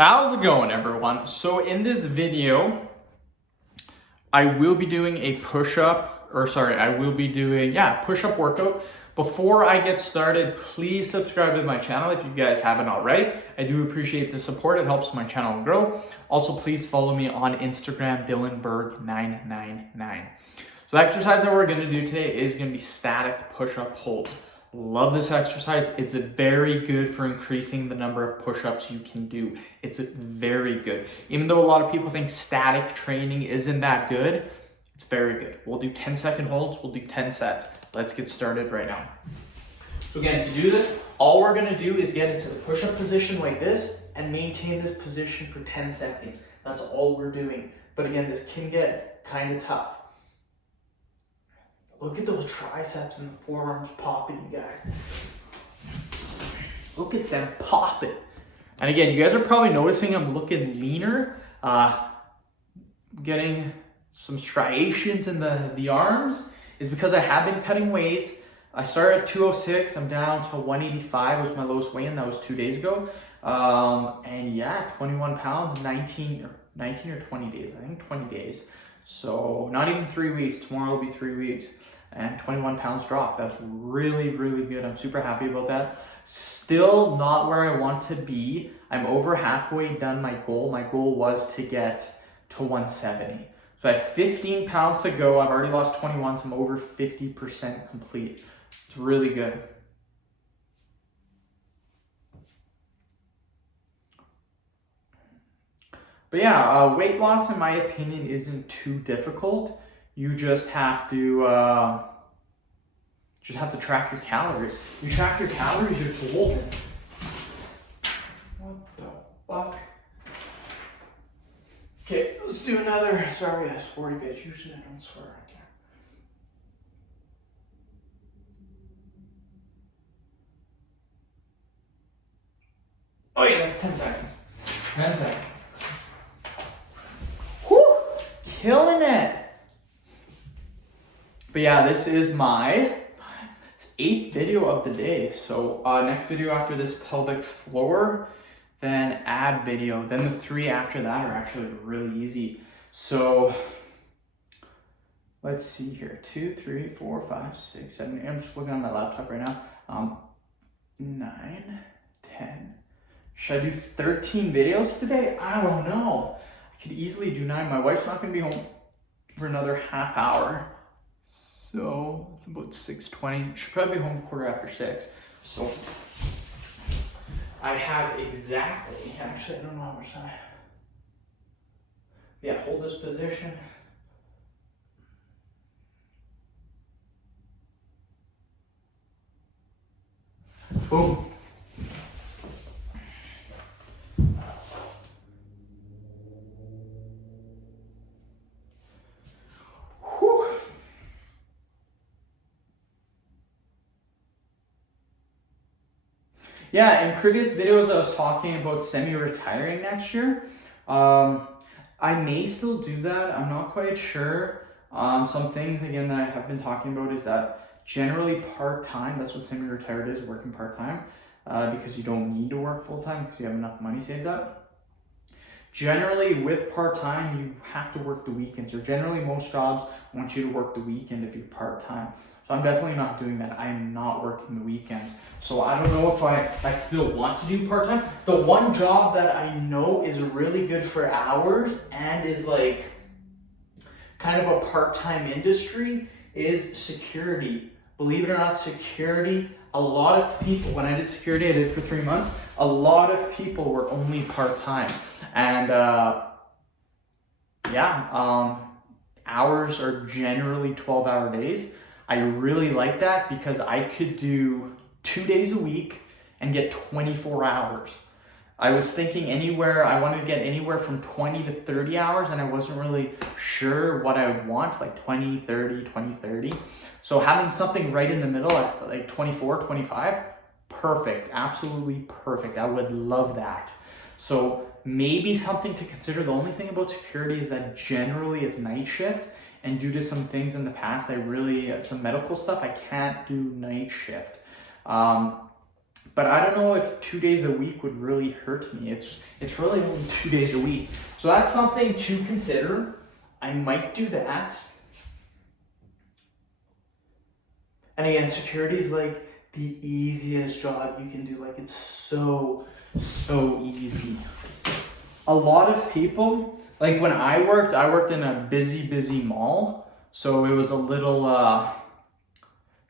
How's it going, everyone? So in this video, I will be doing a push-up workout. Before I get started, please subscribe to my channel if you guys haven't already. I do appreciate the support. It helps my channel grow. Also, please follow me on Instagram, DylanBerg999. So the exercise that we're gonna do today is gonna be static push-up holds. Love this exercise. It's very good for increasing the number of push-ups you can do. It's very good. Even though a lot of people think static training isn't that good, it's very good. We'll do 10-second holds. We'll do 10 sets. Let's get started right now. So again, to do this, all we're gonna do is get into the push-up position like this and maintain this position for 10 seconds. That's all we're doing. But again, this can get kind of tough. Look at those triceps and the forearms popping, you guys. Look at them popping. And again, you guys are probably noticing I'm looking leaner, getting some striations in the arms is because I have been cutting weight. I started at 206, I'm down to 185 was my lowest weigh-in, that was 2 days ago. And yeah, 21 pounds, 19 or 20 days, I think 20 days. So not even 3 weeks, tomorrow will be 3 weeks. And 21 pounds drop. That's really, really good. I'm super happy about that. Still not where I want to be. I'm over halfway done my goal. My goal was to get to 170. So I have 15 pounds to go. I've already lost 21, so I'm over 50% complete. It's really good. But yeah, weight loss, in my opinion, isn't too difficult. You just have to track your calories. You track your calories, you're golden. What the fuck? Okay, let's do another. Sorry, I swore, you guys. Usually I don't swear. I can't. Oh yeah, that's 10 seconds. 10 seconds. Whew! Killing it! But yeah, this is my 8th video of the day. So next video after this, pelvic floor, then ab video. Then the 3 after that are actually really easy. So let's see here. 2, 3, 4, 5, 6, 7. I'm just looking on my laptop right now. 9, 10. Should I do 13 videos today? I don't know. I could easily do 9. My wife's not gonna be home for another half hour. So it's about 6:20. Should probably be home 6:15. So I have exactly, actually I don't know how much time I have. Yeah, hold this position. Boom. Yeah, in previous videos I was talking about semi-retiring next year. I may still do that, I'm not quite sure. Some things, again, that I have been talking about is that generally part-time, that's what semi-retired is, working part-time, because you don't need to work full-time because you have enough money saved up. Generally, with part-time, you have to work the weekends, or generally most jobs want you to work the weekend if you're part-time. So I'm definitely not doing that. I am not working the weekends. So I don't know if I still want to do part-time. The one job that I know is really good for hours and is like kind of a part-time industry is security. Believe it or not, security, a lot of people, when I did security, I did it for 3 months, a lot of people were only part-time. And hours are generally 12-hour days. I really like that because I could do 2 days a week and get 24 hours. I was thinking I wanted to get anywhere from 20 to 30 hours, and I wasn't really sure what I would want, like 20, 30, 20, 30. So having something right in the middle at like 24, 25, perfect, absolutely perfect. I would love that. So maybe something to consider. The only thing about security is that generally it's night shift, and due to some things in the past, some medical stuff, I can't do night shift. But I don't know if 2 days a week would really hurt me. It's really only 2 days a week. So that's something to consider. I might do that. And again, security is like the easiest job you can do. Like it's so easy. A lot of people, like when I worked in a busy mall. So it was a little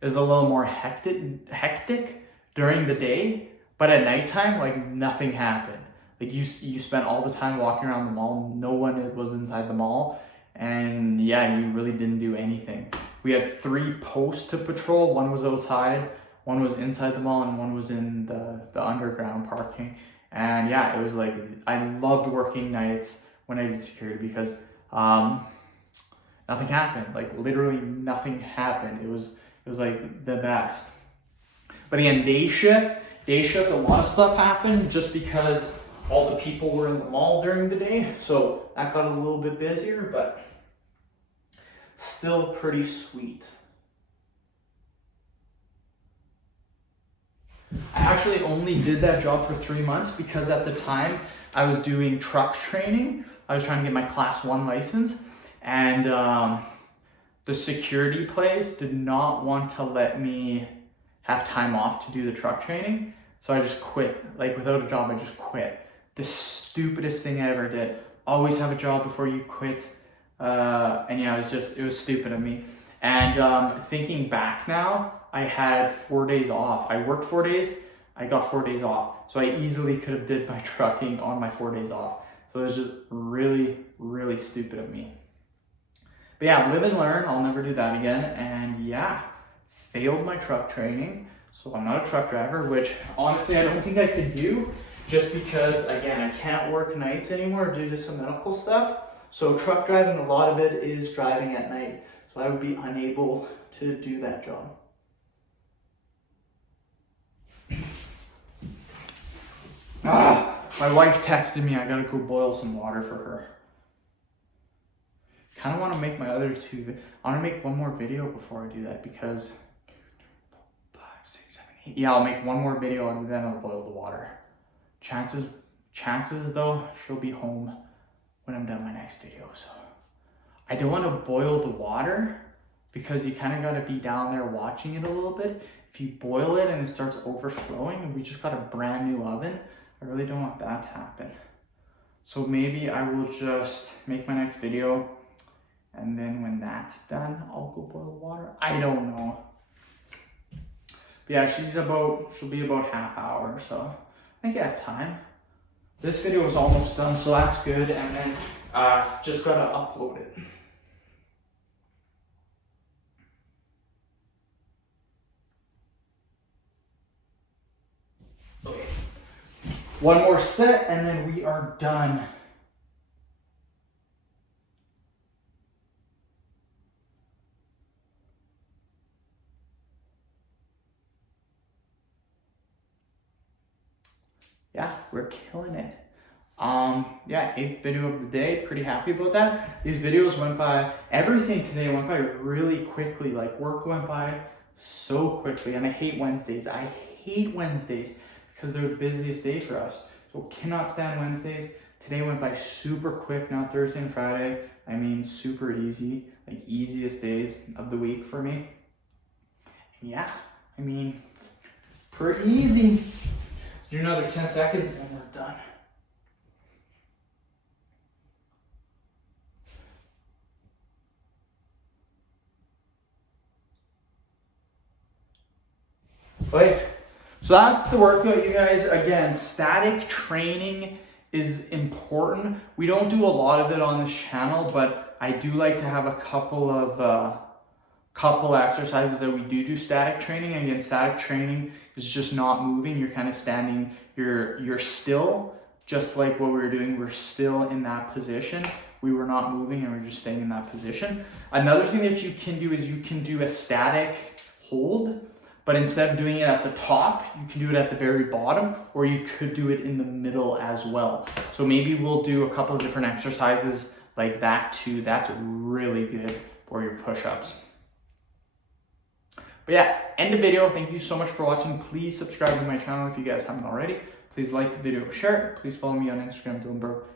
more hectic during the day, but at nighttime, like nothing happened. Like you spent all the time walking around the mall. No one was inside the mall. And yeah, you really didn't do anything. We had 3 posts to patrol. One was outside, one was inside the mall, and one was in the underground parking. And yeah, it was like, I loved working nights when I did security because nothing happened. Like literally nothing happened. It was like the best. But again, day shift, a lot of stuff happened just because all the people were in the mall during the day. So that got a little bit busier, but still pretty sweet. I actually only did that job for 3 months because at the time I was doing truck training. I was trying to get my class 1 license, and the security place did not want to let me have time off to do the truck training. So I just quit. Like without a job, I just quit. The stupidest thing I ever did. Always have a job before you quit. And yeah, it was stupid of me. And thinking back now, I had 4 days off. I worked 4 days, I got 4 days off. So I easily could have did my trucking on my 4 days off. So it was just really stupid of me. But yeah, live and learn. I'll never do that again. And yeah, failed my truck training. So I'm not a truck driver, which honestly I don't think I could do just because, again, I can't work nights anymore due to some medical stuff. So truck driving, a lot of it is driving at night. So I would be unable to do that job. My wife texted me, I gotta go boil some water for her. Kind of want to make my other 2, I want to make one more video before I do that because 5, 6, 7, 8. Yeah, I'll make one more video and then I'll boil the water. Chances though, she'll be home when I'm done my next video. So I don't want to boil the water because you kind of got to be down there watching it a little bit. If you boil it and it starts overflowing, we just got a brand new oven. I really don't want that to happen. So maybe I will just make my next video, and then when that's done, I'll go boil the water. I don't know. But yeah, she'll be about half hour, so I think I have time. This video is almost done, so that's good, and then just gotta upload it. Okay. One more set, and then we are done. Yeah, we're killing it. Yeah, 8th video of the day, pretty happy about that. These videos went by, everything today went by really quickly. Like work went by so quickly, and I hate Wednesdays. I hate Wednesdays because they're the busiest day for us. So cannot stand Wednesdays. Today went by super quick. Now Thursday and Friday, I mean, super easy, like easiest days of the week for me. And yeah, I mean, pretty easy. Do another 10 seconds and we're done. Okay, so that's the workout, you guys. Again, static training is important. We don't do a lot of it on this channel, but I do like to have a couple exercises that we do static training. Again, static training is just not moving. You're kind of standing, you're still, just like what we were doing. We're still in that position. We were not moving and we're just staying in that position. Another thing that you can do is you can do a static hold, but instead of doing it at the top, you can do it at the very bottom, or you could do it in the middle as well. So maybe we'll do a couple of different exercises like that too. That's really good for your push-ups. But But yeah, end the video. Thank you so much for watching. Please subscribe to my channel if you guys haven't already. Please like the video, share it. Please follow me on Instagram, Dylan Burke.